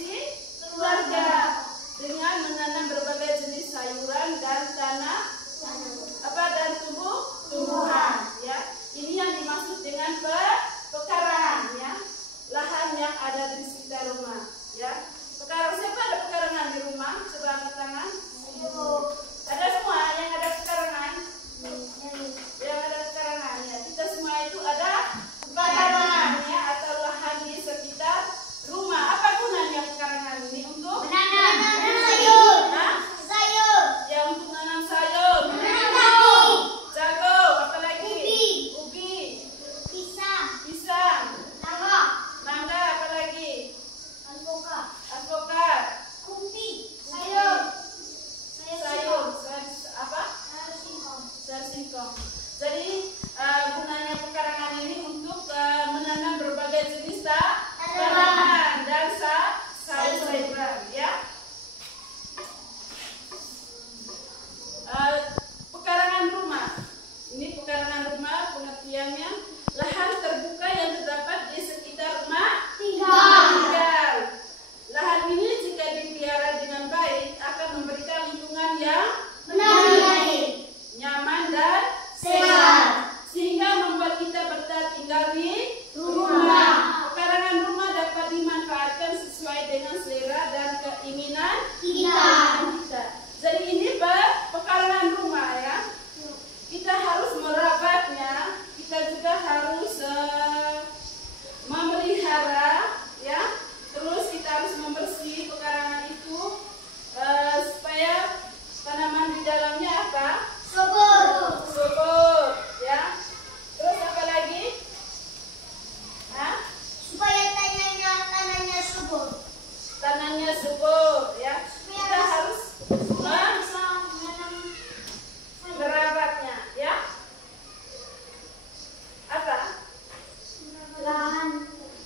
produksi keluarga dengan menanam berbagai jenis sayuran dan dan tumbuhan ya. Ini yang dimaksud dengan pekarangan ya. Lahan yang ada di sekitar rumah ya. Pekarangan, siapa ada pekarangan di rumah? Coba angkat tangan. Ada semua yang ada pekarangan. Yang ada pekarangan ya. Kita semua itu ada pekarangan ya, atau lahan di sekitar rumah. Apa gunanya pekarangan ini? Untuk menanam sayur. Sayur. Ya, untuk menanam sayur. Jago, apa lagi? Ubi. Pisang. Mangga, apa lagi? Alpukat. Sayur. Apa? Sayur singkong. Jadi gunanya pekarangan ini untuk menanam berbagai jenis tanaman dan sayur-sayuran ya. Pekarangan rumah. Ini pekarangan rumah pengertiannya lahan terbuka yang terdapat di sekitar rumah tinggal. Lahan ini jika dipelihara dengan baik akan memberikan lingkungan yang Baik. nyaman dan Sehat. sehingga membuat kita betah tinggal di Rumah. Pekarangan rumah dapat dimanfaatkan sesuai dengan selera dan keinginan kita. Jadi ini pekarangan rumah ya. Kita harus merawatnya, kita juga harus memelihara ya. Terus kita harus membersih pekarangan itu supaya tanaman di dalamnya apa? Subur ya. Terus apa lagi? Supaya tanahnya subur. Tanahnya subur ya. Kita harus merawatnya ya. Apa? Lahan.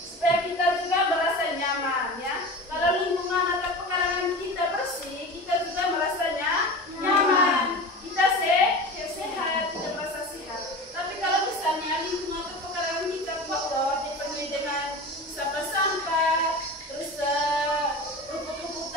Supaya kita juga merasa nyaman ya. Kalau lingkungan atau pekarangan kita bersih, kita juga merasanya nyaman. Kita sehat, kita merasa sehat. Tapi kalau misalnya lingkungan atau pekarangan kita kotor, dipenuhi dengan sampah-sampah, terus rumput-rumput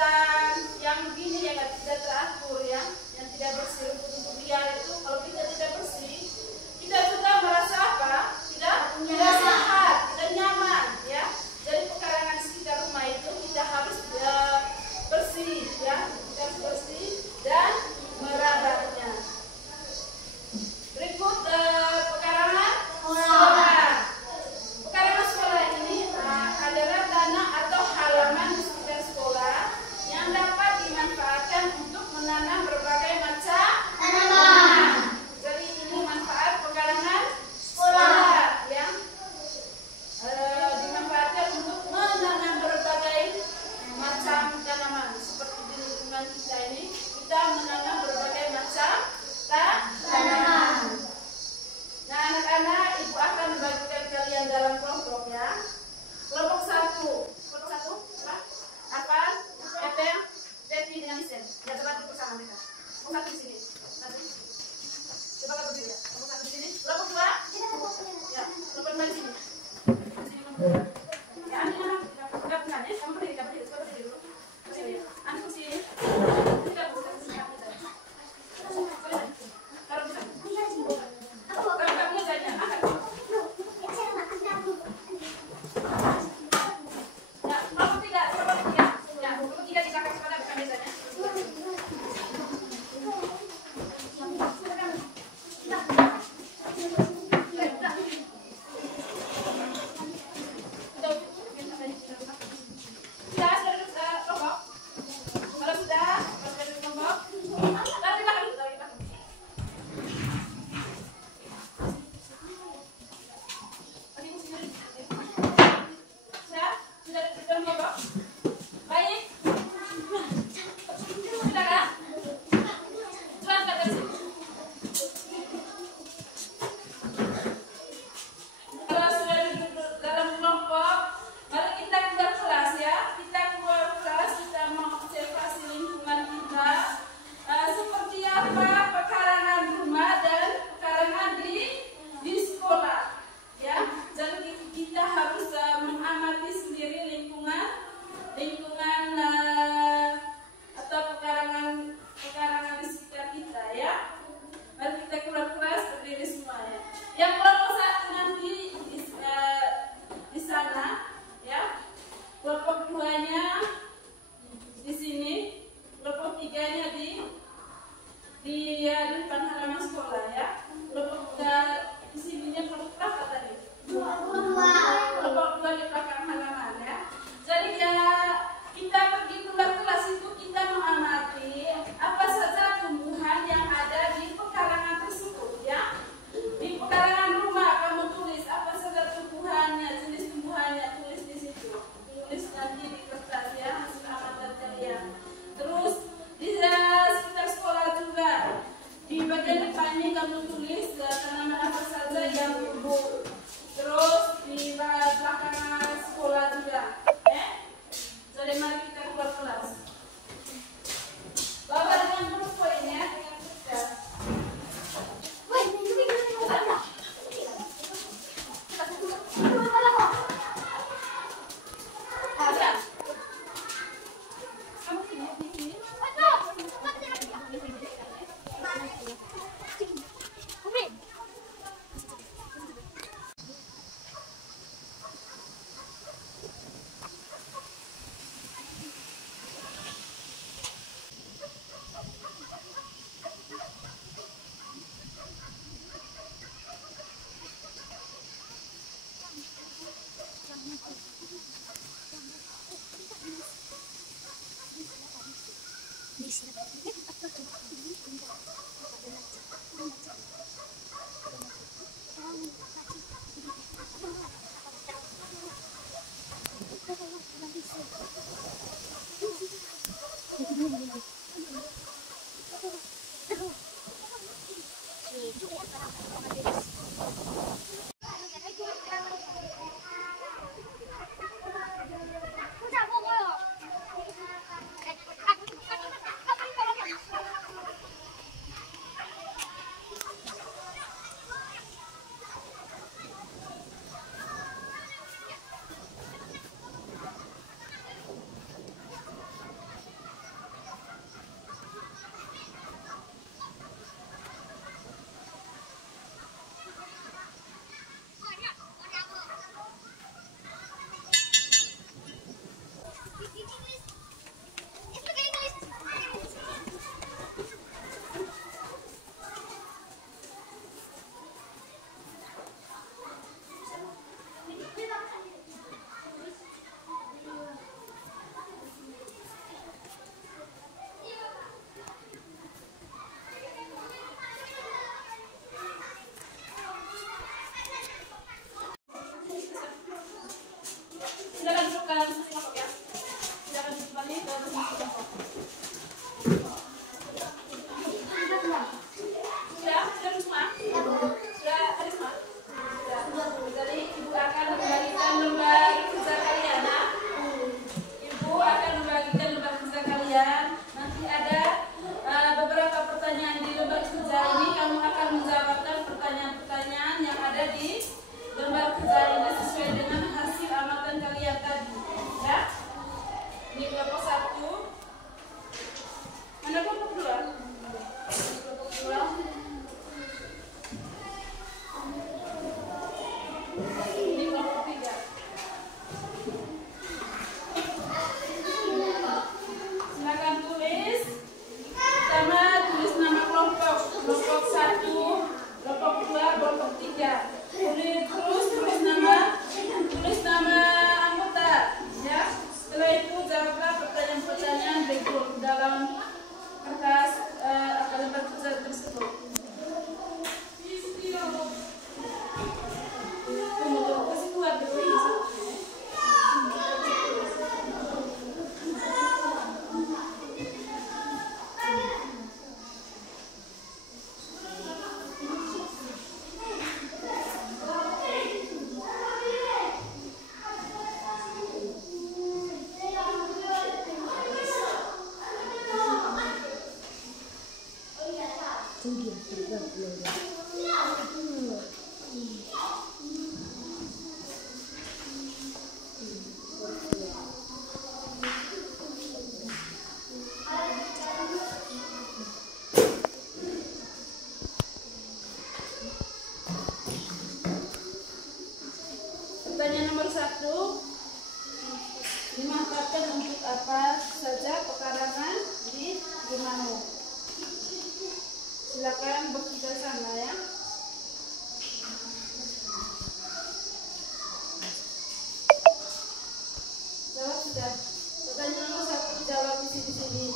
Pertanyaan nomor 1, dimanfaatkan untuk apa saja pekarangan di rumahmu? Silakan bekerja sama ya. Jawab sudah. Pertanyaan nomor 1 dijawab di sini.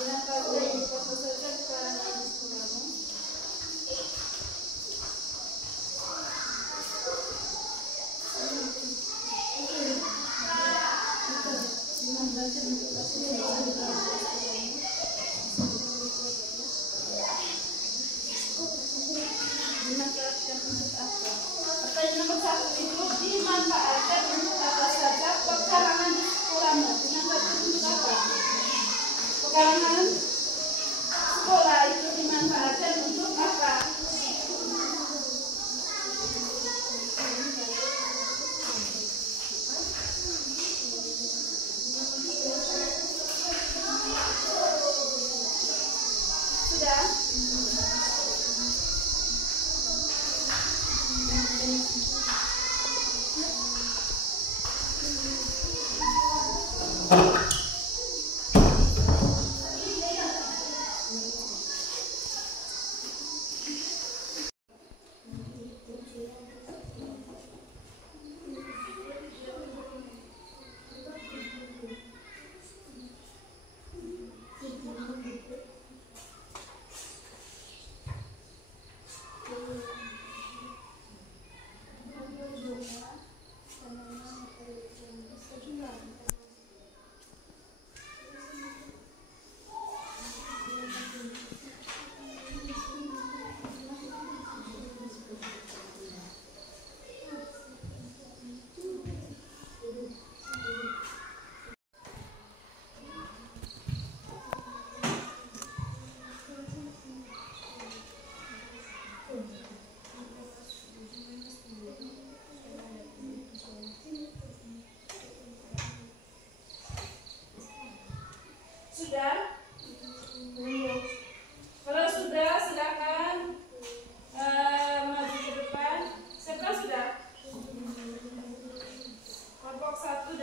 Dimanfaatkan untuk apa saja pekarangan di rumahmu? Dimanfaatkan untuk apa? Pertanyaan nomor 1 itu dimanfaatkan untuk apa saja pekarangan di sekolahmu? Dimanfaatkan untuk apa? Pekarangan sekolah itu dimanfaatkan untuk apa?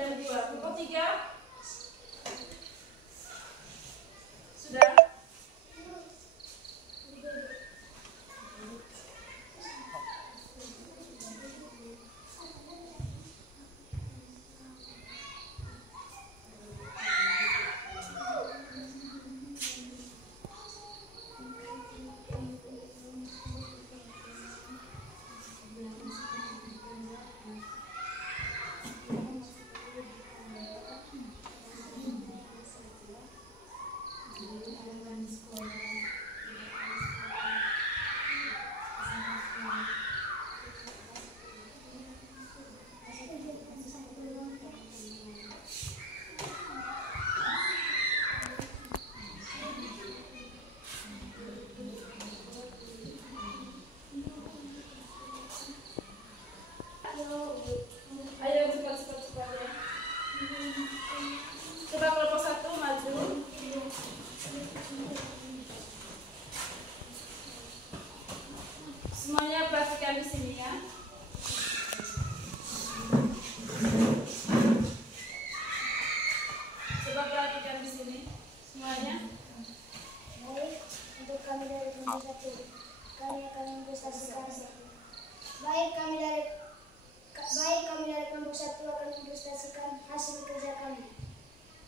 ada 2. Kelompok 3 sudah. Ayo cepat ya. Coba kelompok 1 maju. Semuanya perhatikan di sini ya. Coba perhatikan di sini semuanya. Baik, untuk kami dari kelompok 1, kami akan mempresentasikan. Baik, kami dari kelompok 1 akan mempresentasikan hasil kerja kami.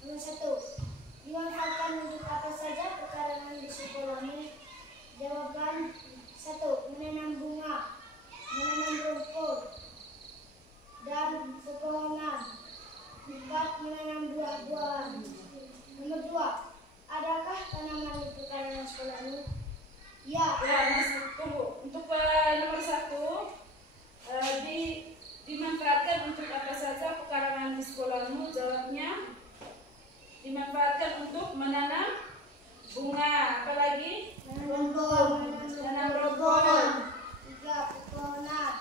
Nomor 1, dimanfaatkan untuk apa saja pekarangan di sekolahmu? Jawaban 1. Menanam bunga, menanam rumput, dan pepohonan. 4. Menanam buah-buahan. Nomor 2, adakah tanaman di pekarangan sekolahmu? Ya. Ya, Mas, tunggu. Untuk nomor 1, dimanfaatkan untuk apa saja pekarangan di sekolahmu? Jawabnya dimanfaatkan untuk menanam bunga. Apa lagi? Menanam pohon. 3. Pepohonan.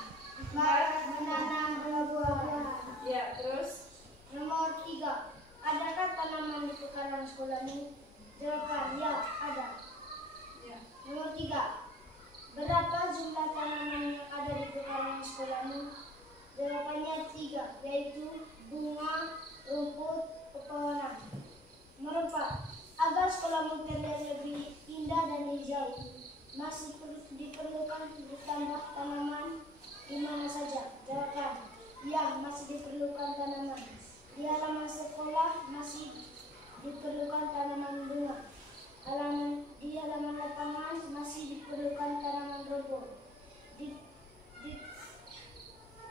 4. Menanam buah-buahan. Ya, terus Nomor 3, adakah tanaman di pekarangan sekolahmu? Jawaban ya, ada. ya. Nomor 3, berapa jumlah tanaman yang ada di pekarangan sekolahmu? Jawabannya 3, yaitu bunga, rumput, pepohonan. Nomor 4, agar sekolahmu terlihat lebih indah dan hijau, masih diperlukan ditambah tanaman di mana saja? Jawaban ya, masih diperlukan tanaman. Di halaman sekolah masih diperlukan tanaman bunga. Di halaman lapangan masih diperlukan tanaman rumput. Di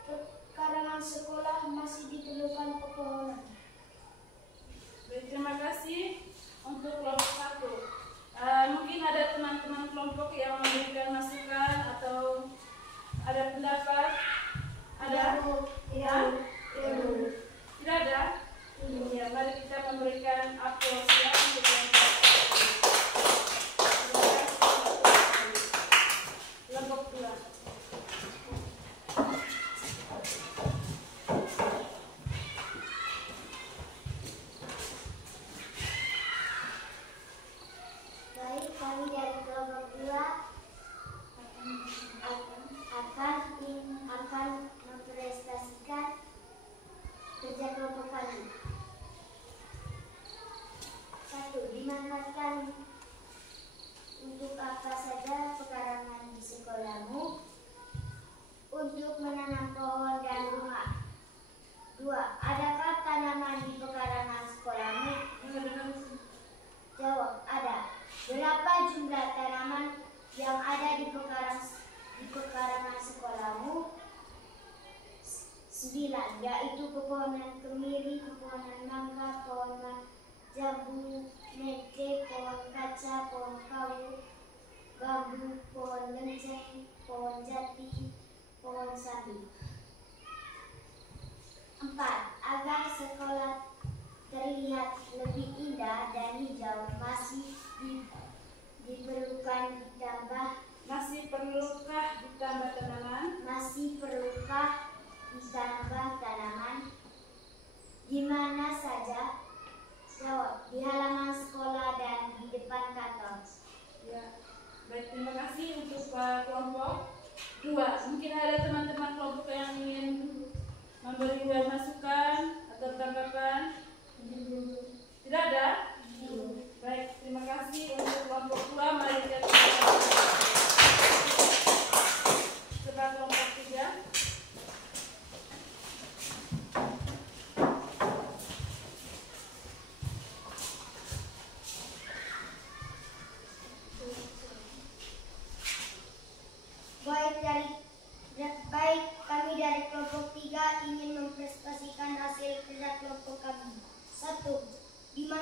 pekarangan sekolah masih diperlukan pepohonan. Baik, terima kasih untuk kelompok 1. Mungkin ada teman-teman kelompok yang memberikan masukan atau ada pendapat? Ada? Ya. Tidak ada? Ya, mari kita memberikan aplaus ya untuk kelompok 1. Kelompok 2. Baik, kami dari kelompok 2 akan mempresentasikan kerja kelompok kami. 1. Dimanfaatkan untuk apa saja pekarangan di sekolahmu? Untuk menanam pohon dan bunga. 2. Adakah tanaman di pekarangan sekolahmu? Jawab, ada. Berapa jumlah tanaman yang ada di pekarangan sekolahmu? 9, yaitu pepohonan kemiri, pepohonan mangga, pohon jambu, nete, pohon kaca, pohon kayu, bambu, pohon lenceng, pohon jati, pohon sapi. 4. Agar sekolah terlihat lebih indah dan hijau, masih diperlukan ditambah. Masih perlukah ditambah tanaman? Masih perlukah ditambah tanaman? Di mana saja? Jawab, di halaman sekolah dan di depan kantor. Ya. Baik, terima kasih untuk kelompok 2. Mungkin ada teman-teman kelompok yang ingin memberi masukan atau tanggapan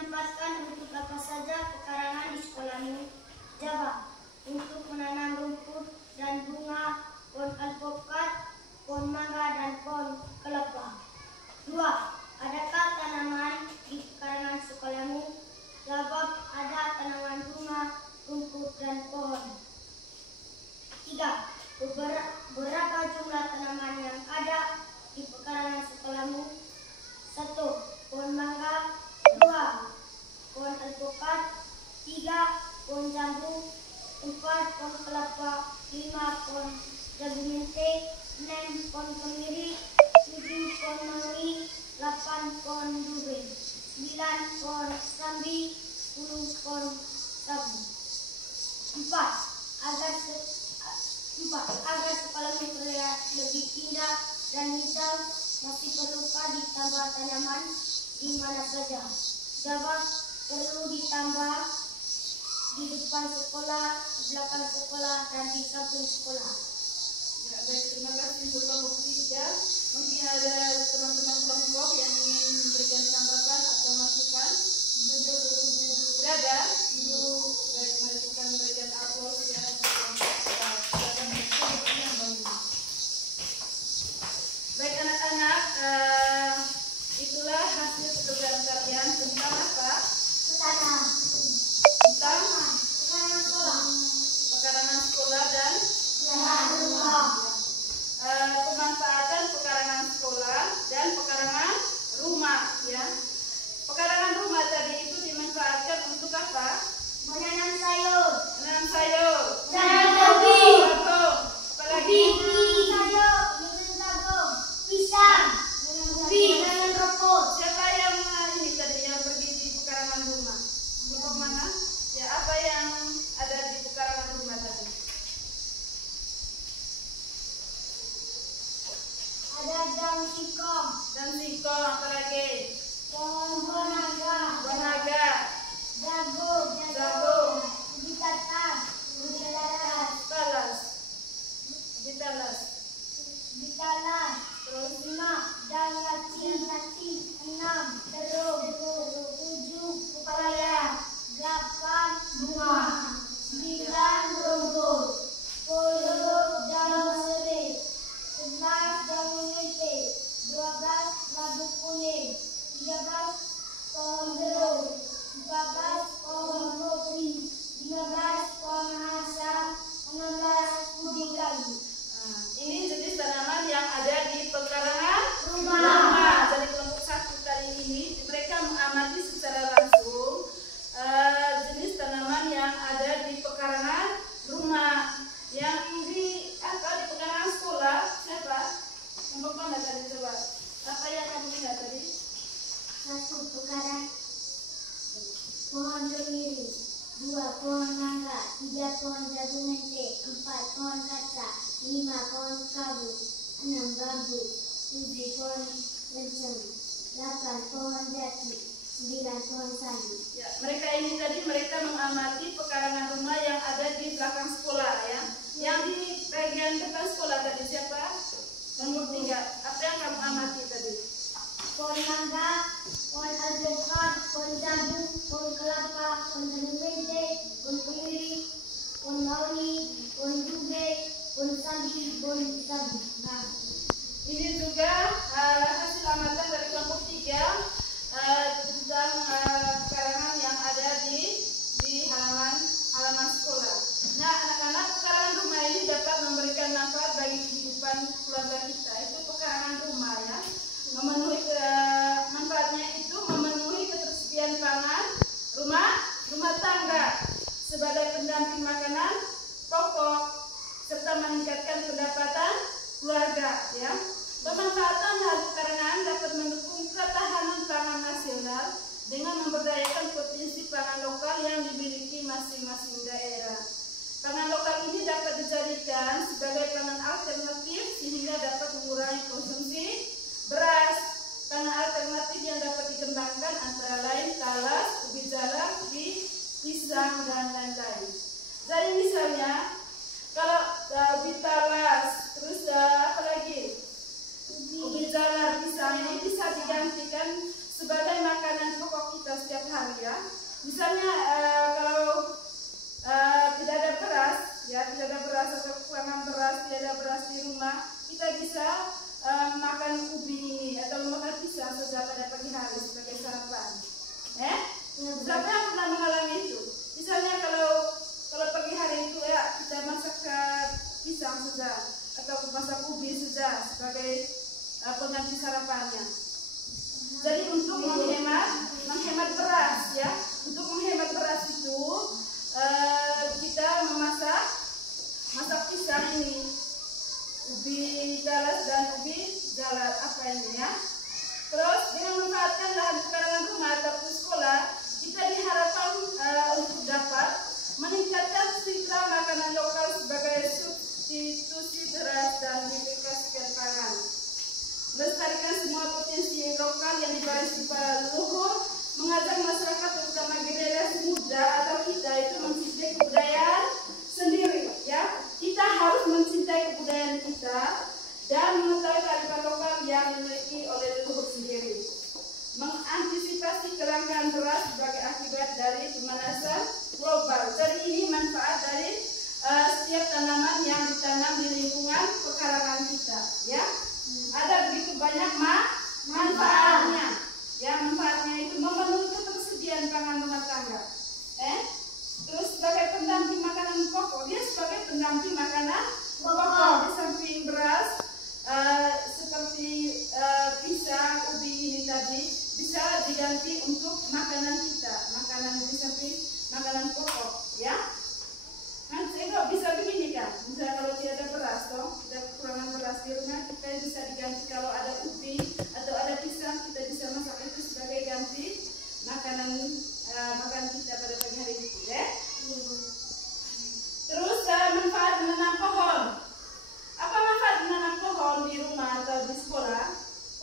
dimanfaatkan untuk apa saja pekarangan di sekolahmu? Jawab. Untuk menanam rumput dan bunga, pohon alpukat, pohon mangga, dan pohon kelapa. 2. Adakah tanaman di pekarangan sekolahmu? Jawab. Ada tanaman bunga, rumput, dan pohon. 3. Berapa jumlah tanaman yang ada di pekarangan sekolahmu? 1. Pohon mangga, 2. Pohon alpukat, 3. Pohon jambu, 4. Pohon kelapa, 5. Pohon jagung mente, 6. Pohon kemiri, 7. Pohon mangi, 8. Pohon durian, 9. Pohon sambi, 10. Pohon sagu. 4. Agar sekolahmu terlihat lebih indah dan hijau, masih perlukah ditambah tanaman di mana saja? Jawab. Perlu ditambah di depan sekolah, di belakang sekolah, dan di samping sekolah. Ya, baik, terima kasih untuk kelompok 3. Mungkin ada teman-teman kelompok yang ingin memberikan tanggapan atau masukan. Sudah ada? Ibu, baik, mari kita memberikan aplaus ya. Baik anak-anak, itulah hasil pekerjaan kalian tentang apa? Tentang pekarangan sekolah dan pemanfaatan pekarangan sekolah dan pekarangan rumah ya. Pekarangan rumah tadi itu dimanfaatkan untuk apa? Menanam sayur. Menanam sayur. Menanam kopi. Jagung. Apalagi? Pisang, menanam rumput. Siapa yang ini tadi yang pergi di pekarangan rumah? Kelompok mana? Ya, apa yang ada di pekarangan rumah tadi? Ada daun singkong. Dan singkong, apalagi? Pohon naga. Buah naga. Jagung. Ubi talas. Terus 5. Daun yaci. 6. Terung. 7. Pepaya. 8. Bunga. 9. Rumput. 10. Daun serai. 11. Daun mente. 12. Labu kuning. 13. Pohon jeruk. 14. Pohon kopi. 15. Pohon asam. 16. ubi kayu. nah, ini jenis tanaman yang ada di pekarangan Rumah. Jadi kelompok 1 kali ini mereka mengamati secara langsung jenis tanaman yang ada di pekarangan rumah. Yang di pekarangan sekolah siapa? Kelompok mana tadi coba? Apa yang kamu lihat tadi? 1. Pekarangan pohon kemiri. 2. Pohon mangga. 3. Pohon jagung mente. 4. Pohon kaca. 5. Pohon kabu. 6. Bambu. 7. Pohon lenceng. 8. Pohon jati. 9. Pohon sagu. Ya, mereka ini tadi mereka mengamati pekarangan rumah yang ada di belakang sekolah ya. Yang di bagian depan sekolah tadi siapa? Nomor 3. Apa yang kamu amati tadi? Pohon mangga, pohon alpukat, pohon jambu, pohon kelapa, pohon jagung mente, pohon kemiri, pohon mauni, pohon juge, pohon sambi, pohon sagu. Nah, ini juga hasil amatan dari kelompok 3 tentang pekarangan yang ada di halaman sekolah. Nah, anak-anak, pekarangan rumah ini dapat memberikan manfaat bagi kehidupan keluarga kita. Itu pekarangan rumah ya. Memenuhi manfaatnya itu memenuhi ketersediaan pangan, rumah tangga sebagai pendamping makanan pokok serta meningkatkan pendapatan keluarga ya. Pemanfaatan hal pekarangan dapat mendukung ketahanan pangan nasional dengan memberdayakan potensi pangan lokal yang dimiliki masing-masing daerah. Pangan lokal ini dapat dijadikan sebagai pangan alternatif sehingga dapat mengurangi konsumsi beras. Pangan alternatif yang dapat dikembangkan antara lain talas, ubi jalar, pisang, Misalnya kalau tidak ada beras, ya tidak ada beras atau kekurangan beras, tidak ada beras di rumah, kita bisa makan ubi ini atau makan pisang saja pada pagi hari sebagai sarapan. Siapa yang pernah mengalami itu? Misalnya kalau pagi hari itu ya kita masak pisang saja atau masak ubi saja sebagai pengganti sarapannya. Jadi untuk menghemat beras ya, untuk menghemat beras itu kita memasak pisang ini, ubi galas dan ubi galat apa ini ya. Terus dengan memanfaatkan lahan pekarangan rumah atau sekolah, kita diharapkan untuk dapat meningkatkan citra makanan lokal sebagai substitusi beras dan diversifikasi pangan. Melestarikan semua potensi lokal yang diwarisi para leluhur, mengajak masyarakat terutama generasi muda atau kita itu mencintai kebudayaan sendiri ya. Kita harus mencintai kebudayaan kita dan mengetahui kearifan lokal yang dimiliki oleh leluhur sendiri. Mengantisipasi kelangkaan beras sebagai akibat dari pemanasan global. Jadi ini manfaat dari setiap tanaman yang ditanam di lingkungan pekarangan kita ya. Ada begitu banyak manfaatnya. Ya, manfaatnya itu memenuhi ketersediaan pangan rumah tangga. Terus sebagai pendamping makanan pokok, dia sebagai pendamping makanan pokok di samping beras seperti pisang, ubi ini tadi bisa diganti untuk makanan kita, makanan di samping makanan pokok, ya. Nanti kok bisa begini kan? Misalnya kalau tidak ada beras, toh kita kekurangan beras di rumah, kita bisa diganti kalau ada ubi atau ada pisang, kita bisa masak itu sebagai ganti makanan makan kita pada pagi hari itu, ya. Terus manfaat menanam pohon. Apa manfaat menanam pohon di rumah atau di sekolah?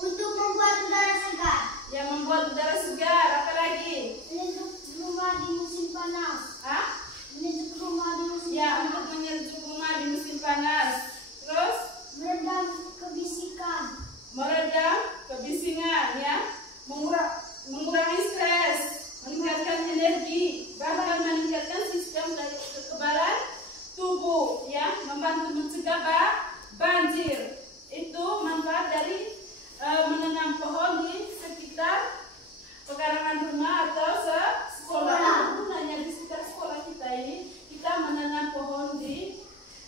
Untuk membuat udara segar. Yang membuat udara segar. Apa lagi? Menyejuk rumah di musim panas. Hah? Menyejuk rumah di musim ya, panas. untuk menyejuk rumah di musim panas. Terus? Meredam kebisikan. Meredam kebisingan, ya. Mengurangi stres, meningkatkan energi, bahkan meningkatkan sistem kekebalan tubuh, ya, membantu mencegah banjir. Itu manfaat dari menanam pohon di sekitar pekarangan rumah atau sekolah. Gunanya di sekitar sekolah kita ini, kita menanam pohon di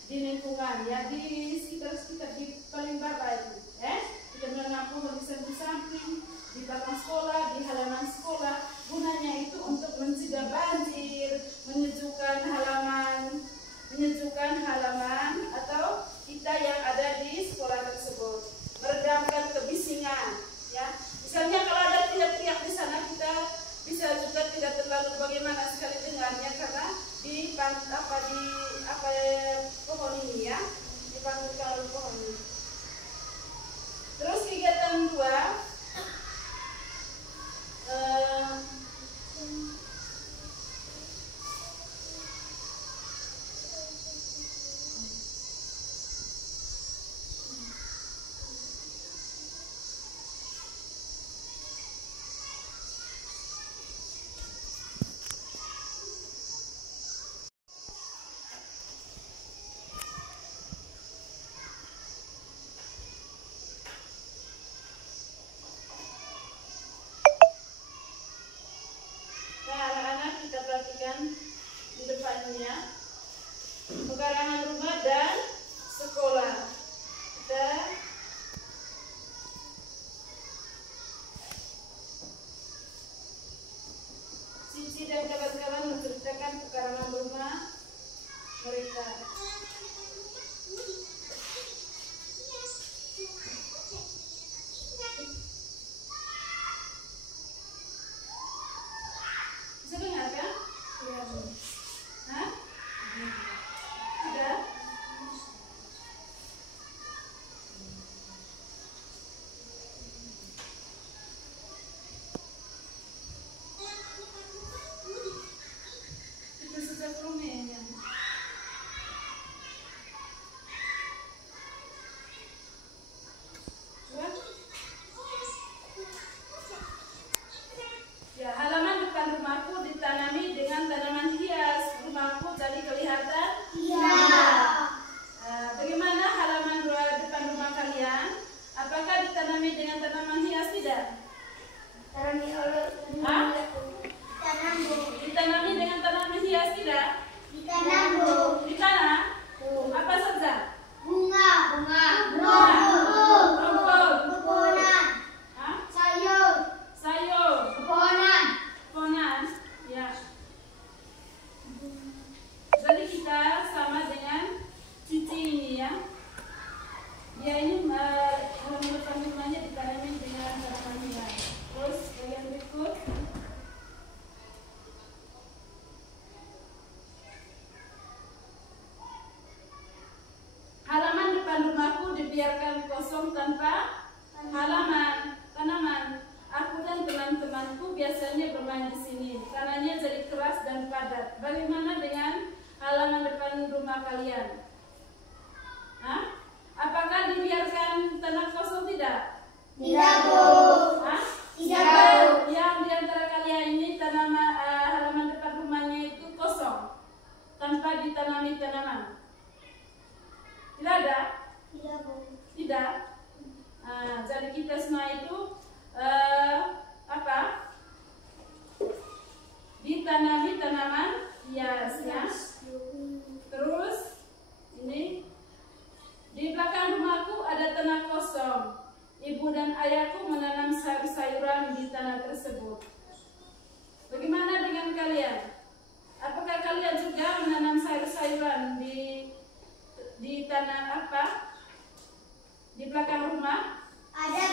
lingkungan, ya, di sekitar di paling bawah itu, kita menanam pohon di samping-samping, di belakang sekolah, di halaman sekolah. Gunanya itu untuk mencegah banjir, menyejukkan halaman atau kita yang ada di sekolah tersebut, meredamkan kebisingan, ya. Misalnya kalau ada teriak-teriak di sana, kita bisa juga tidak terlalu bagaimana sekali dengarnya karena di pohon ini, ya, dipanggil kalau pohon ini. Terus kegiatan 2, kita perhatikan di depannya pekarangan rumah dan sekolah. Kita Cici dan kawan-kawan menceritakan pekarangan rumah mereka. biasanya bermain di sini. Tanahnya jadi keras dan padat. Bagaimana dengan halaman depan rumah kalian? Hah? Apakah dibiarkan tanah kosong tidak? Tidak, Bu. Hah? Tidak, Bu. Yang di antara kalian ini halaman depan rumahnya itu kosong, tanpa ditanami tanaman. Tidak ada? Tidak, Bu. Tidak. Jadi kita semua itu ditanami tanaman hias, ya. Terus ini di belakang rumahku ada tanah kosong. Ibu dan ayahku menanam sayur-sayuran di tanah tersebut. Bagaimana dengan kalian? Apakah kalian juga menanam sayur-sayuran di tanah apa? Di belakang rumah? Ada,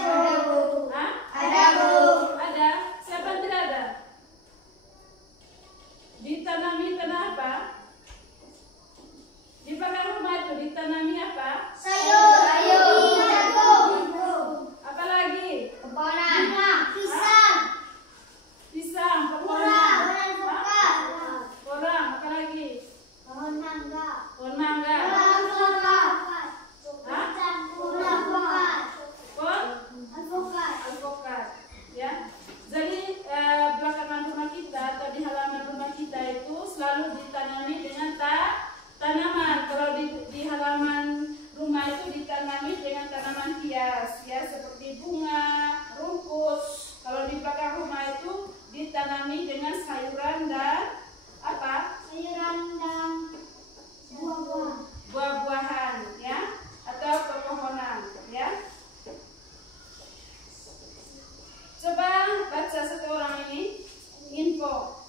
Bu. Hah? Ada, Bu. Ada. Siapa yang tidak ada? Ditanami tanah apa? Di belakang rumah itu ditanami apa? Sayur. Tidak, Bu. Apa lagi? Pepohonan. Pisang. Pisang, Pohon alpukat. Orang, apa lagi? Pohon mangga. Pohon mangga. Pohon alpukat. Hah? Pohon alpukat. Pohon Alpukat. alpukat. Ya. Jadi belakangan rumah kita atau di halaman rumah kita itu selalu ditanami dengan tanaman. Kalau di halaman rumah itu ditanami dengan tanaman hias, ya, seperti bunga, rumput. Kalau di belakang rumah itu ditanami dengan sayuran dan apa? Sayuran dan buah-buahan. Buah-buahan, ya, atau pepohonan, ya. Coba baca satu orang ini info.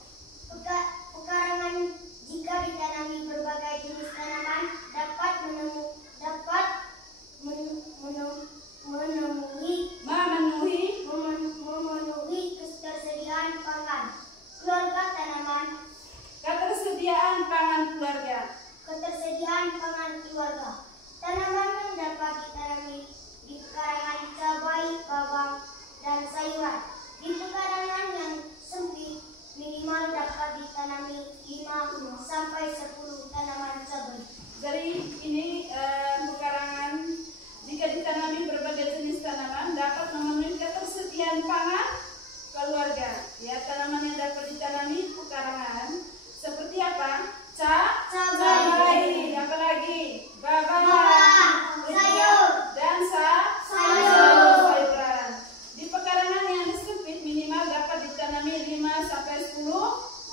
Pekarangan jika ditanami berbagai jenis tanaman dapat memenuhi ketersediaan pangan keluarga tanaman. Ketersediaan pangan keluarga. Ketersediaan pangan keluarga. Tanaman yang dapat ditanami di pekarangan cabai, bawang, dan sayuran. Di pekarangan yang sempit minimal dapat ditanami 5 sampai 10 tanaman cabai. Jadi ini pekarangan jika ditanami berbagai jenis tanaman dapat memenuhi ketersediaan pangan keluarga. Ya, tanaman yang dapat ditanami pekarangan seperti apa? Cabai, apa lagi? Bawang, sayur, dan sayur. sayuran. Di pekarangan yang sempit minimal dapat ditanami 5 sampai 10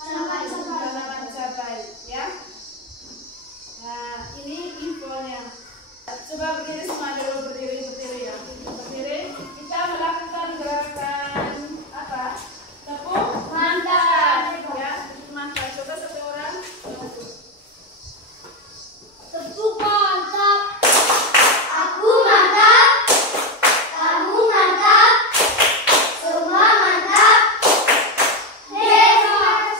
tanaman cabai, ya. Nah, ini infonya. Coba berdiri semua dulu, berdiri ya. Berdiri. Kita melakukan gerakan apa? Tepuk mantan, ya. Mantan. Coba satu orang. Tepuk mantap. Aku mantap. Kamu mantap. Semua mantap. Hebat.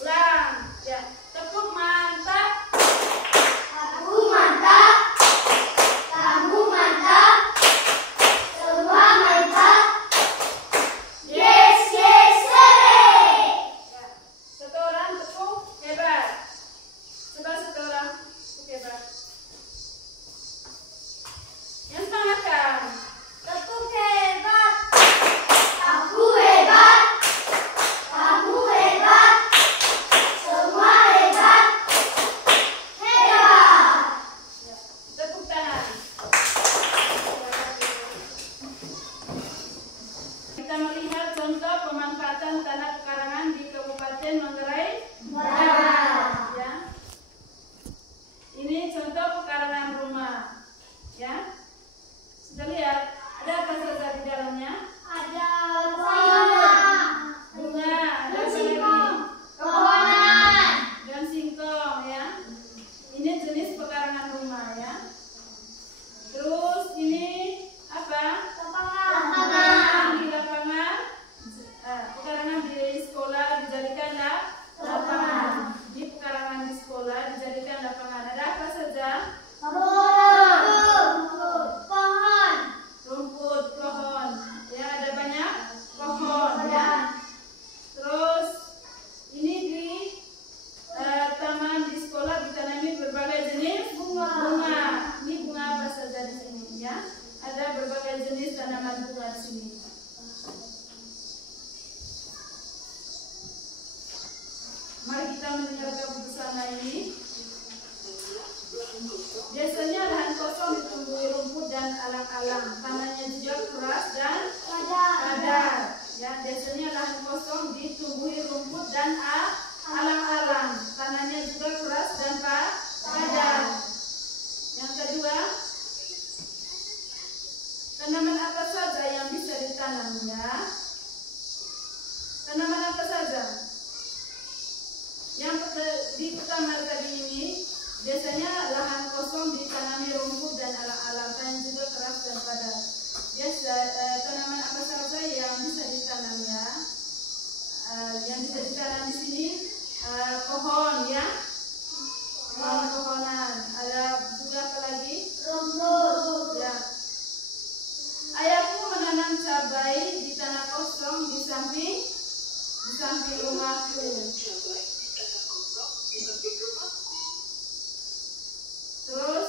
Ulang, ya. Tepuk mantap. Aku mantap. Kamu mantap. Semua mantap. Yes, yes, hooray. Ya. Satu orang tepuk hebat. Coba satu orang tepuk hebat. Yang semangatkan. Tepuk hebat. Aku hebat. Kamu hebat. Semua hebat. Hebat. Ya. Tepuk tangan. Kita melihat contoh pemanfaatan tanah pekarangan di Kabupaten Manggarai Barat. Ya. Ini contoh pekarangan rumah. Ya. Sudah lihat ada apa saja di dalamnya? Ada sayuran. Bunga, ada apa Singkong. lagi? Pepohonan. Dan singkong, ya. Ini jenis pekarangan rumah, ya. Terus ini apa? Lapangan. Di lapangan. Pekarangan di sekolah dijadikan di kamar tadi ini biasanya lahan kosong ditanami rumput dan alat-alatan juga keras dan padat. Biasa tanaman apa saja yang bisa ditanam ya? Yang bisa ditanam di sini pohon ya, pohon-pohonan. Ada juga apa lagi? Rumput. Ya. Ayahku menanam cabai di tanah kosong di samping rumahku. Terus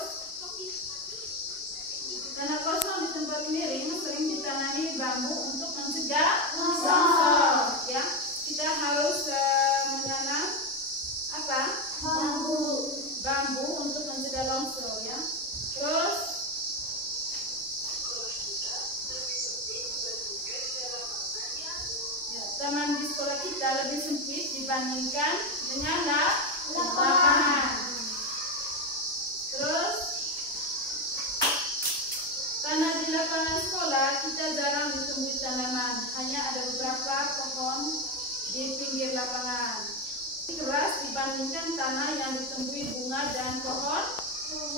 tanah kosong di tempat miring sering ditanami bambu untuk mencegah longsor. Ya, kita harus menanam apa? Bambu untuk mencegah longsor ya. Terus taman di sekolah kita lebih sempit dibandingkan dengan lapangan. Terus tanah di lapangan sekolah kita jarang ditumbuhi tanaman, hanya ada beberapa pohon di pinggir lapangan. Keras dibandingkan tanah yang ditumbuhi bunga dan pohon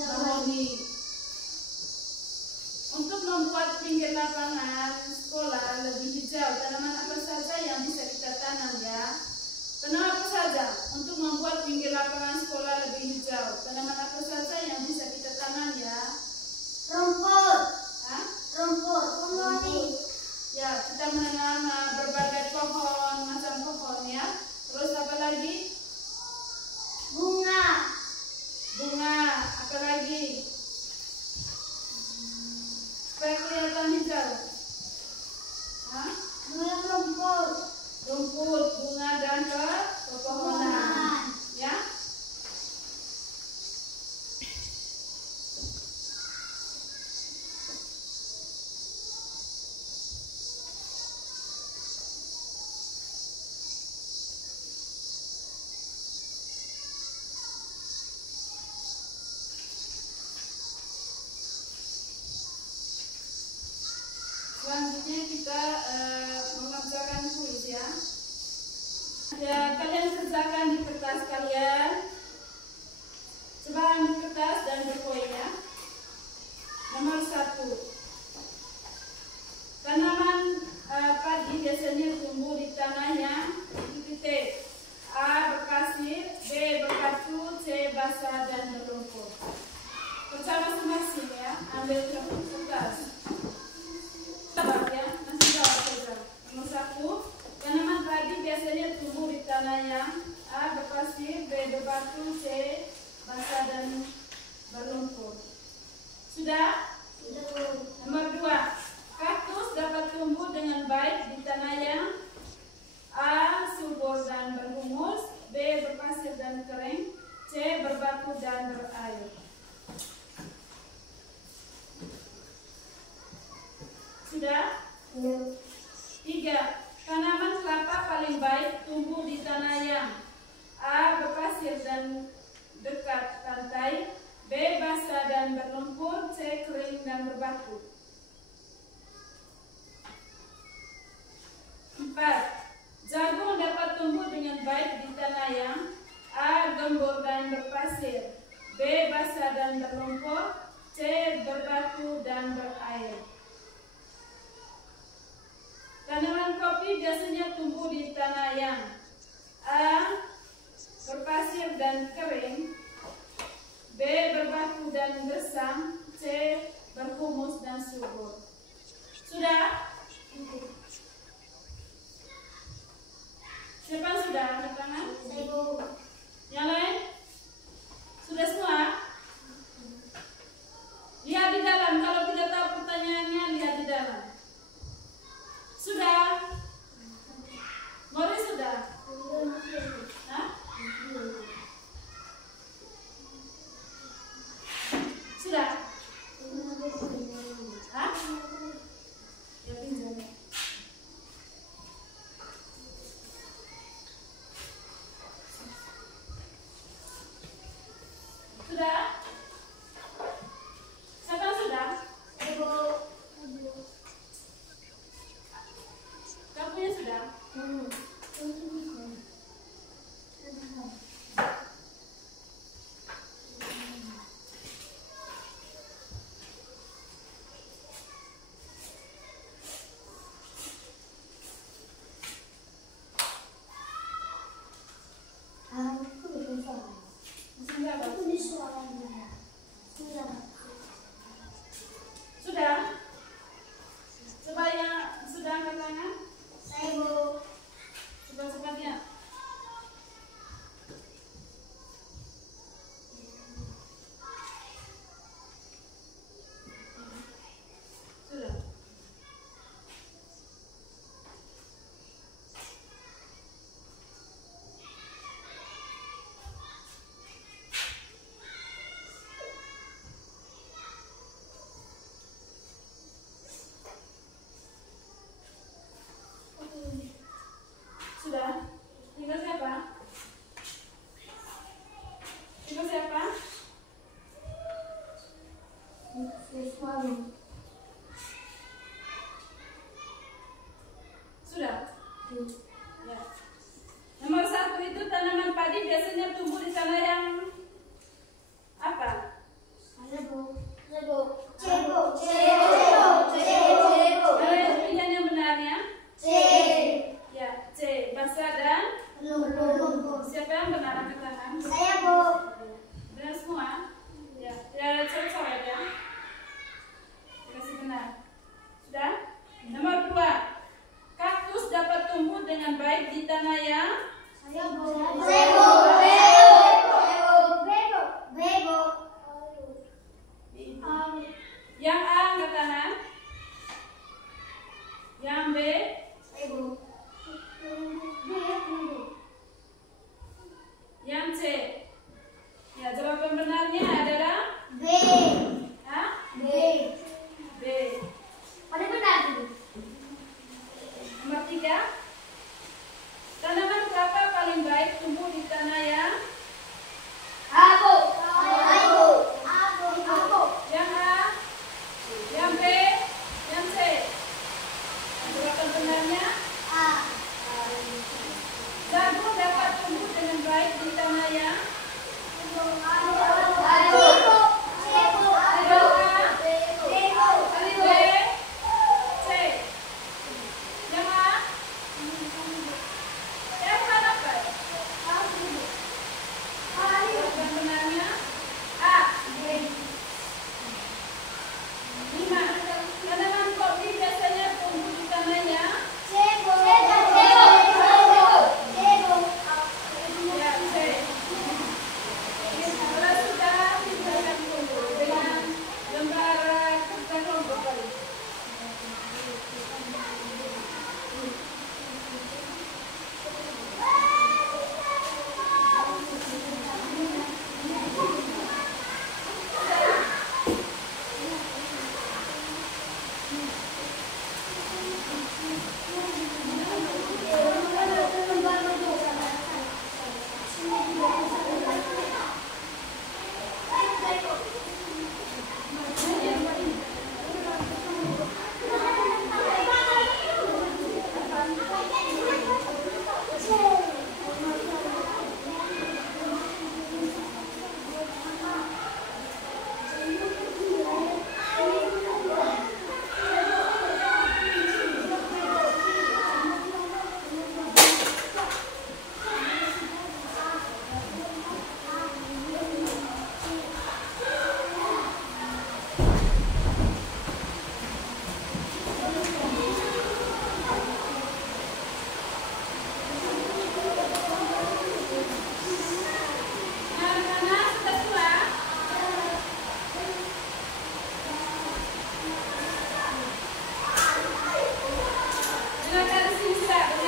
mahoni. Untuk membuat pinggir lapangan sekolah lebih hijau, tanaman apa saja yang bisa kita tanam ya? Tanaman apa saja untuk membuat pinggir lapangan sekolah lebih hijau? Tanaman apa saja yang bisa kita tanam ya? Rumput. Hah? Rumput. Ya, kita menanam berbagai pohon, macam pohon ya. Terus apa lagi? Bunga. Apa lagi? Supaya kelihatan hijau. Hah? Rumput, bunga dan pepohonan. Ya. Selanjutnya kita mengerjakan kuis ya. Ya, kalian kerjakan di kertas kalian. Coba ambil kertas dan berpoin ya. Nomor 1. Tanaman padi biasanya tumbuh di tanah yang titik. A. Berpasir, B. Berbatu, C. Basah dan berlumpur. Kerja masing-masing ya. Ambil kertas. Jawab ya, masih jawab saja. Nomor 1, tanaman padi biasanya tumbuh di tanah yang A. Berpasir, B. Berbatu, C. Basah dan berlumpur. Sudah? Nomor 2, kaktus dapat tumbuh dengan baik di tanah yang A. Subur dan berhumus, B. Berpasir dan kering, C. Berbatu dan berair. Sudah? 3. Tanaman kelapa paling baik tumbuh di tanah yang A. Berpasir dan dekat pantai, B. Basah dan berlumpur, C. Kering dan berbatu. 4. Jagung dapat tumbuh dengan baik di tanah yang A. Gembur dan berpasir, B. Basah dan berlumpur, C. Berbatu dan berair. Tanaman kopi biasanya tumbuh di tanah yang A. Berpasir dan kering, B. Berbatu dan gersang, C. Berhumus dan subur. Sudah? Siapa sudah angkat tangan? Yang lain? Sudah semua? Lihat di dalam. Kalau tidak tahu pertanyaannya, lihat di dalam. Sudah? Mori sudah? Hah? Sudah? Hah? Ya pinjam. Sudah? Siapa sudah? Kamunya sudah? Ya. Nomor 1 itu tanaman padi biasanya tumbuh di tanah yang apa? Cebo. Ada pilihan yang benarnya? Ya, C. Basah dan siapa yang benar angkat tangan? Saya, Bu. Benar semua? Ya, tidak ada coret-coret ya. Dikasih benar. Sudah? Nomor 2. Kaktus dapat tumbuh dengan baik di tanah yang yang A angkat tangan. Yang B. Yang C. Ya, jawaban benarnya adalah A. B. Nomor 3. Tanaman kelapa paling baik tumbuh di tanah yang yang A, yang B, yang C. Jawaban benarnya jagung dapat tumbuh dengan baik di tanah yang Silakan sini, Pak.